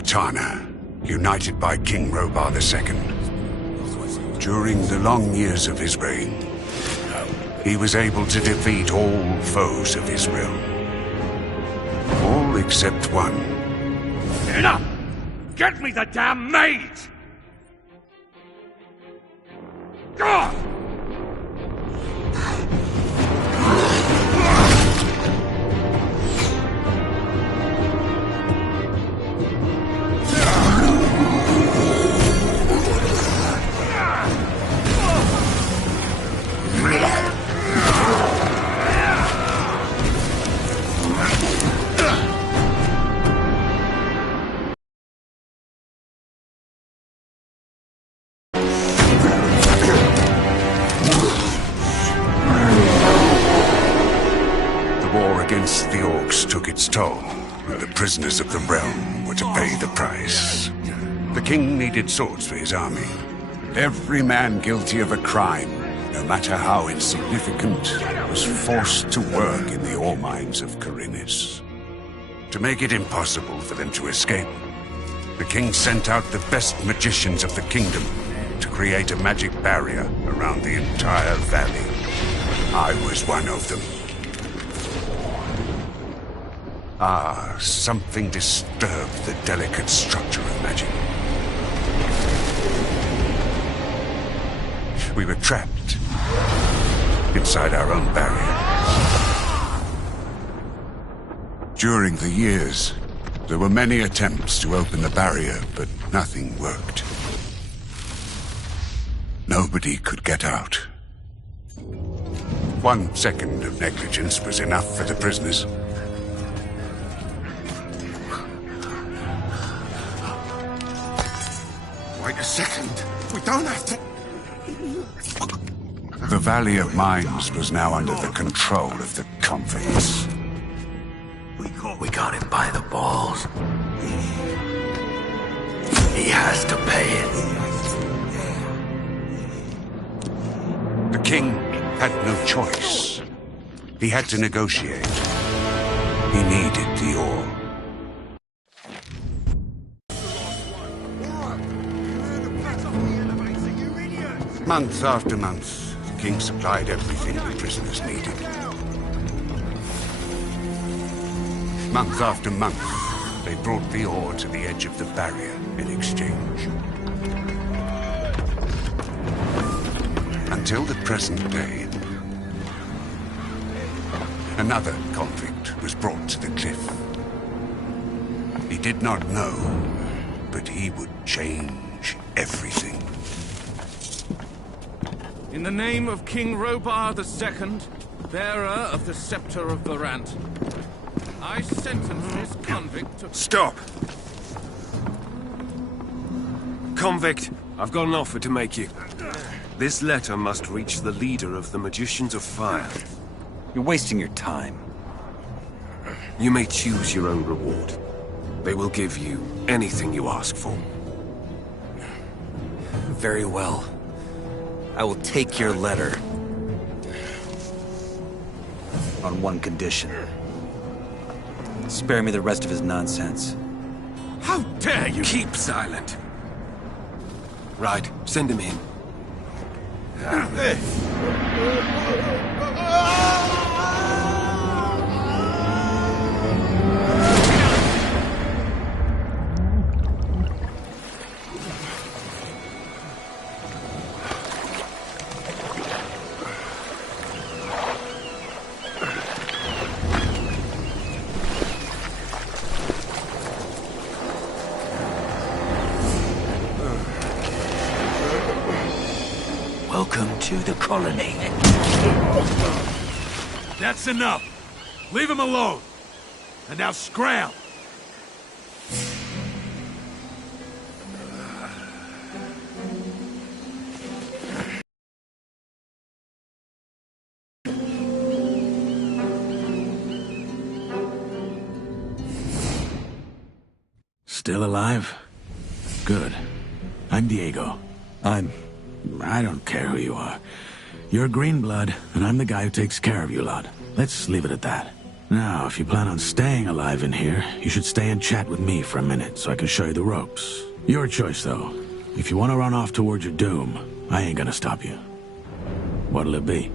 Monotana, united by King Robar II. During the long years of his reign, he was able to defeat all foes of his realm. All except one. Enough! Get me the damn maid! God! Against the orcs took its toll, and the prisoners of the realm were to pay the price. The king needed swords for his army. Every man guilty of a crime, no matter how insignificant, was forced to work in the ore mines of Khorinis. To make it impossible for them to escape, the king sent out the best magicians of the kingdom to create a magic barrier around the entire valley. I was one of them. Something disturbed the delicate structure of magic. We were trapped inside our own barrier. During the years, there were many attempts to open the barrier, but nothing worked. Nobody could get out. 1 second of negligence was enough for the prisoners. Wait a second. We don't have to... The Valley of Mines was now under the control of the convicts. We got him by the balls. He has to pay it. The king had no choice. He had to negotiate. He needed the ore. Month after month, the king supplied everything the prisoners needed. Month after month, they brought the ore to the edge of the barrier in exchange. Until the present day, another convict was brought to the cliff. He did not know, but he would change everything. In the name of King Robar II, bearer of the Scepter of Varant, I sentence this convict to... Stop! Convict, I've got an offer to make you. This letter must reach the leader of the Magicians of Fire. You're wasting your time. You may choose your own reward. They will give you anything you ask for. Very well. I will take your letter. On one condition. Spare me the rest of his nonsense. How dare you! Keep silent. Right, send him in. Welcome to the colony. That's enough. Leave him alone. And now scram. Still alive? Good. I'm Diego. I don't care who you are. You're green blood, and I'm the guy who takes care of you lot. Let's leave it at that. Now, if you plan on staying alive in here, you should stay and chat with me for a minute so I can show you the ropes. Your choice, though. If you want to run off towards your doom, I ain't gonna stop you. What'll it be?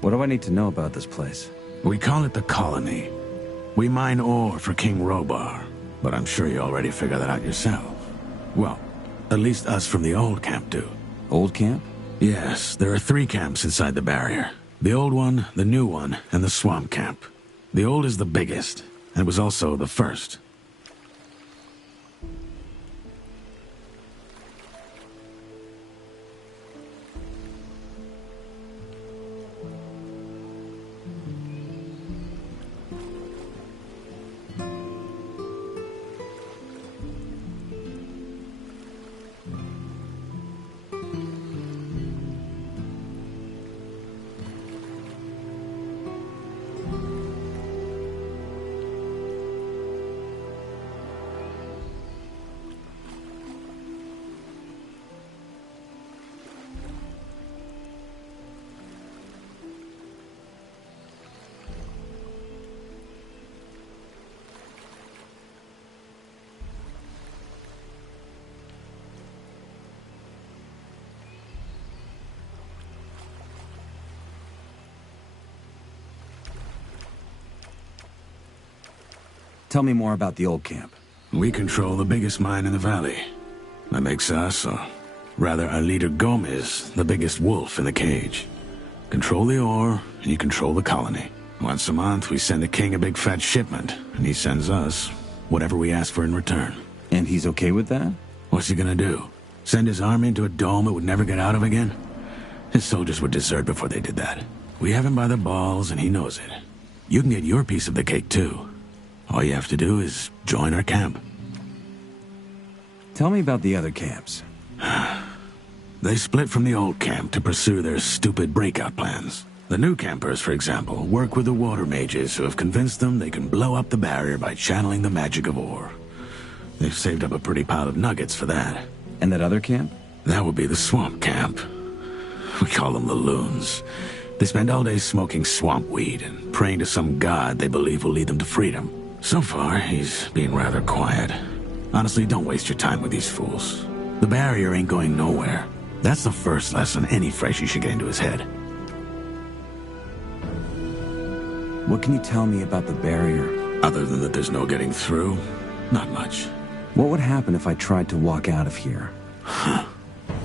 What do I need to know about this place? We call it the Colony. We mine ore for King Robar, but I'm sure you already figured that out yourself. Well, at least us from the old camp do. Old camp? Yes, there are 3 camps inside the barrier. The old one, the new one, and the swamp camp. The old is the biggest, and was also the first. Tell me more about the old camp. We control the biggest mine in the valley. That makes us, or rather our leader Gomez, the biggest wolf in the cage. Control the ore, and you control the colony. Once a month, we send the king a big fat shipment, and he sends us whatever we ask for in return. And he's okay with that? What's he gonna do? Send his army into a dome it would never get out of again? His soldiers would desert before they did that. We have him by the balls, and he knows it. You can get your piece of the cake, too. All you have to do is join our camp. Tell me about the other camps. They split from the old camp to pursue their stupid breakout plans. The new campers, for example, work with the water mages who have convinced them they can blow up the barrier by channeling the magic of ore. They've saved up a pretty pile of nuggets for that. And that other camp? That would be the swamp camp. We call them the loons. They spend all day smoking swamp weed and praying to some god they believe will lead them to freedom. So far, he's been rather quiet. Honestly, don't waste your time with these fools. The barrier ain't going nowhere. That's the first lesson any freshie should get into his head. What can you tell me about the barrier? Other than that there's no getting through, not much. What would happen if I tried to walk out of here?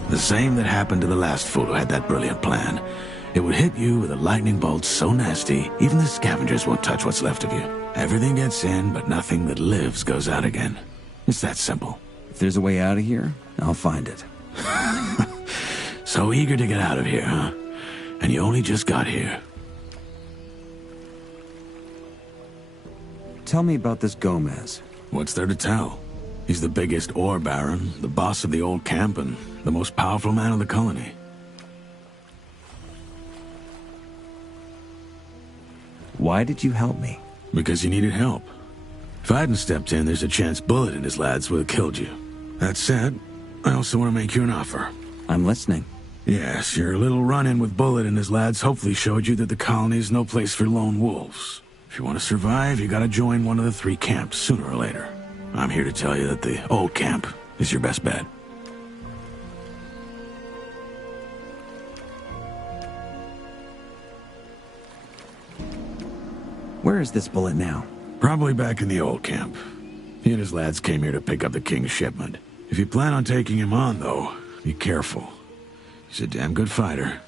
The same that happened to the last fool who had that brilliant plan. It would hit you with a lightning bolt so nasty, even the scavengers won't touch what's left of you. Everything gets in, but nothing that lives goes out again. It's that simple. If there's a way out of here, I'll find it. So eager to get out of here, huh? And you only just got here. Tell me about this Gomez. What's there to tell? He's the biggest ore baron, the boss of the old camp, and the most powerful man of the colony. Why did you help me? Because you needed help. If I hadn't stepped in, there's a chance Bullet and his lads would have killed you. That said, I also want to make you an offer. I'm listening. Yes, your little run-in with Bullet and his lads hopefully showed you that the colony is no place for lone wolves. If you want to survive, you gotta join one of the 3 camps sooner or later. I'm here to tell you that the old camp is your best bet. Where is this Bullet now? Probably back in the old camp. He and his lads came here to pick up the king's shipment. If you plan on taking him on, though, be careful. He's a damn good fighter.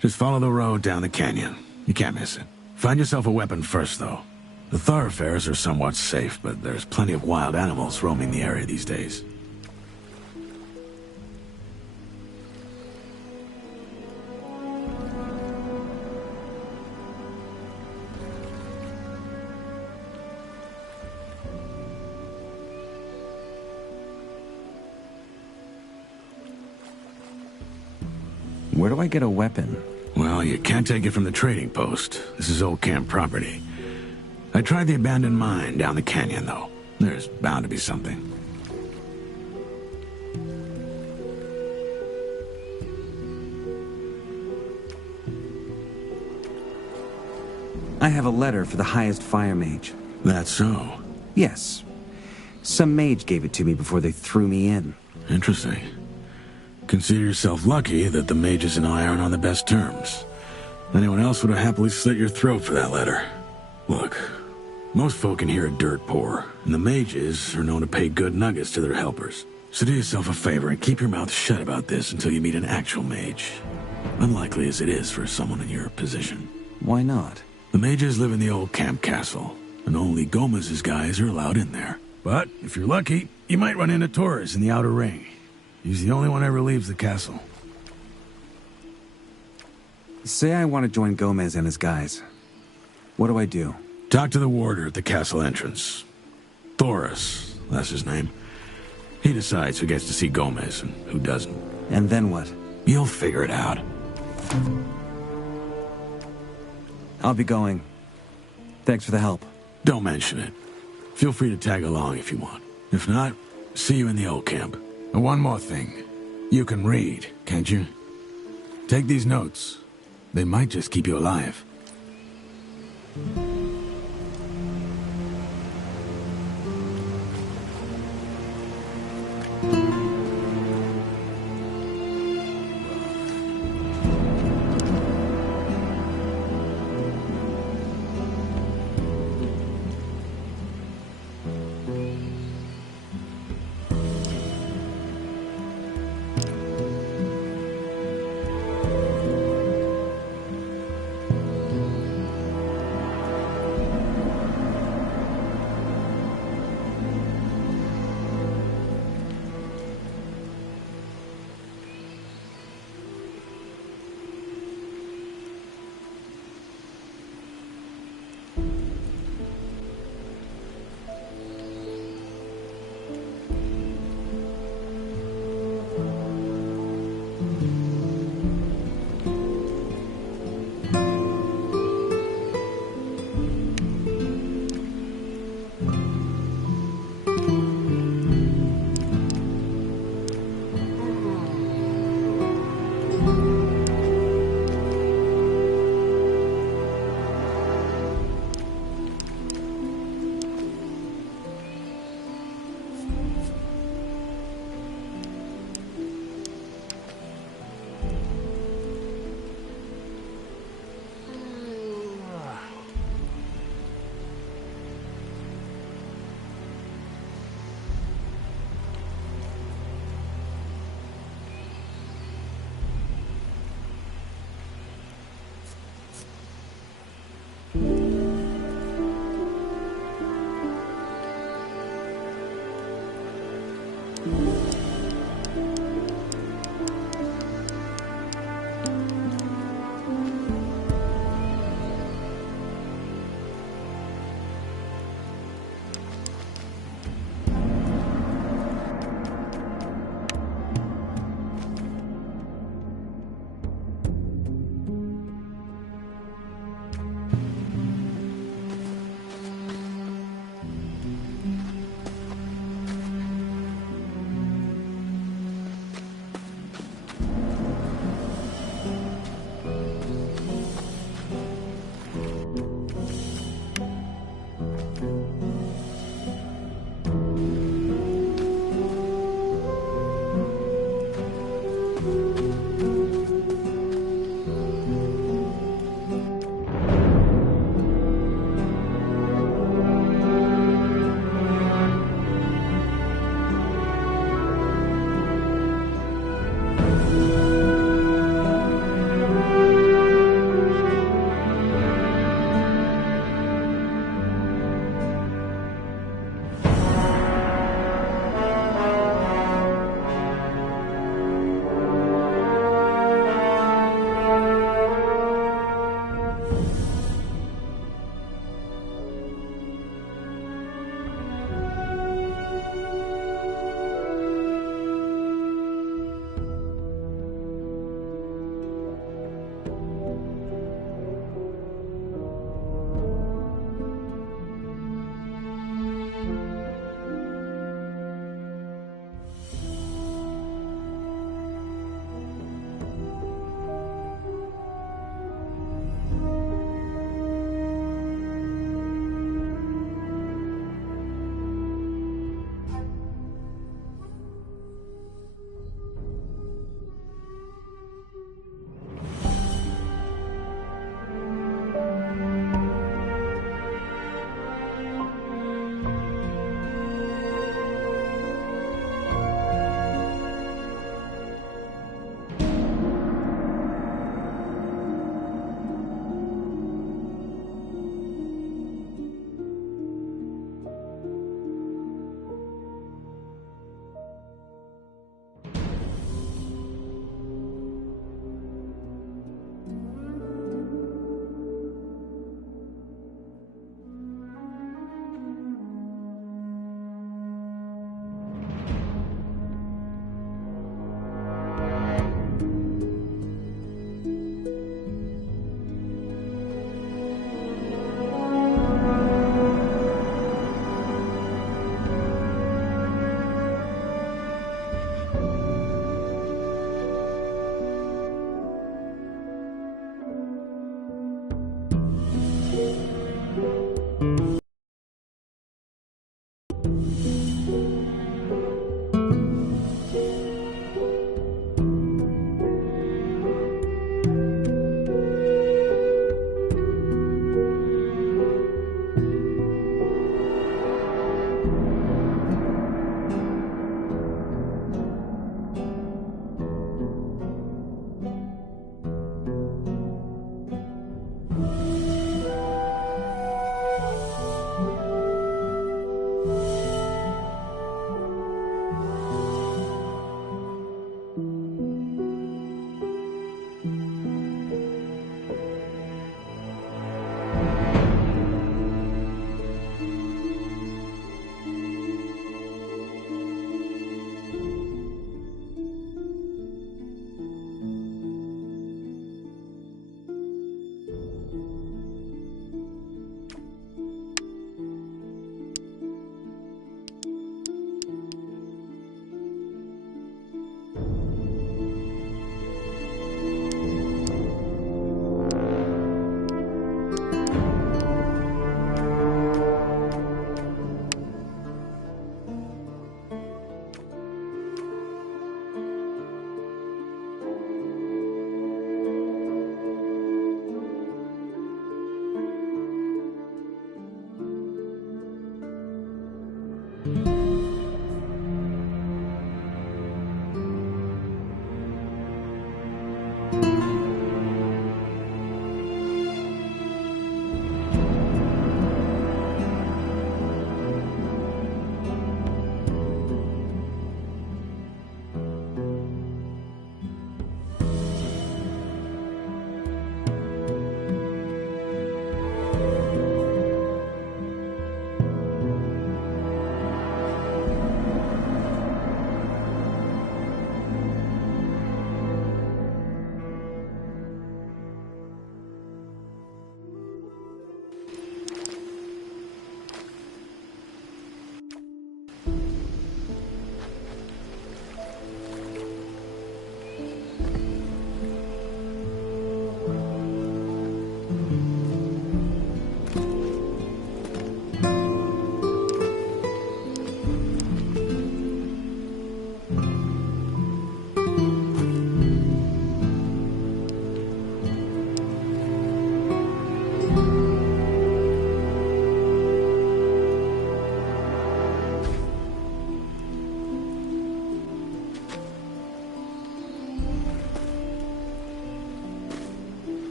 Just follow the road down the canyon. You can't miss it. Find yourself a weapon first, though. The thoroughfares are somewhat safe, but there's plenty of wild animals roaming the area these days. Where do I get a weapon? Well, you can't take it from the trading post. This is old camp property. I tried the abandoned mine down the canyon, though. There's bound to be something. I have a letter for the highest fire mage. That's so? Yes. Some mage gave it to me before they threw me in. Interesting. Consider yourself lucky that the mages and I aren't on the best terms. Anyone else would have happily slit your throat for that letter. Look, most folk in here are dirt poor, and the mages are known to pay good nuggets to their helpers. So do yourself a favor and keep your mouth shut about this until you meet an actual mage. Unlikely as it is for someone in your position. Why not? The mages live in the old camp castle, and only Gomez's guys are allowed in there. But if you're lucky, you might run into Torres in the outer ring. He's the only one who ever leaves the castle. Say I want to join Gomez and his guys. What do I do? Talk to the warder at the castle entrance. Thoris, that's his name. He decides who gets to see Gomez and who doesn't. And then what? You'll figure it out. I'll be going. Thanks for the help. Don't mention it. Feel free to tag along if you want. If not, see you in the old camp. And one more thing. You can read, can't you? Take these notes. They might just keep you alive.